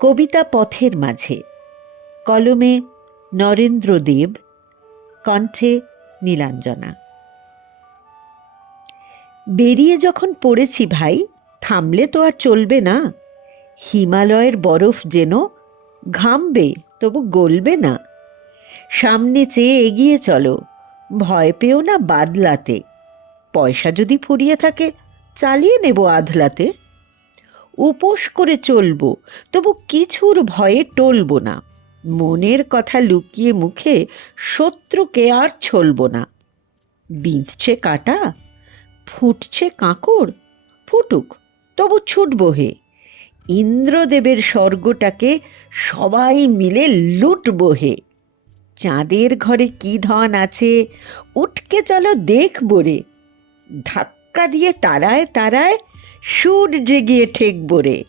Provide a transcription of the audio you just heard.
কবিতা পথের মাঝে, কলমে নরেন্দ্র দেব, কণ্ঠে নীলাঞ্জনা। বেরিয়ে যখন পড়েছি ভাই, থামলে তো আর চলবে না। হিমালয়ের বরফ যেন ঘামবে তবু গলবে না। সামনে চেয়ে এগিয়ে চলো, ভয় পেও না বাদলাতে। পয়সা যদি ফুরিয়ে থাকে চালিয়ে নেব আধলাতে। উপোস করে চলবো তবু কিছুর ভয়ে টলবো না। মনের কথা লুকিয়ে মুখে শত্রুকে আর ছলবো না। বিঁধছে কাঁটা, ফুটছে কাঁকড়, ফুটুক তবু ছুটবো হে। ইন্দ্রদেবের স্বর্গটাকে সবাই মিলে লুটবো হে। চাঁদের ঘরে কি ধন আছে উঠকে চলো দেখবো রে। ধাক্কা দিয়ে তারায় তারায় সুর জেগিয়ে ঠেকবো রে।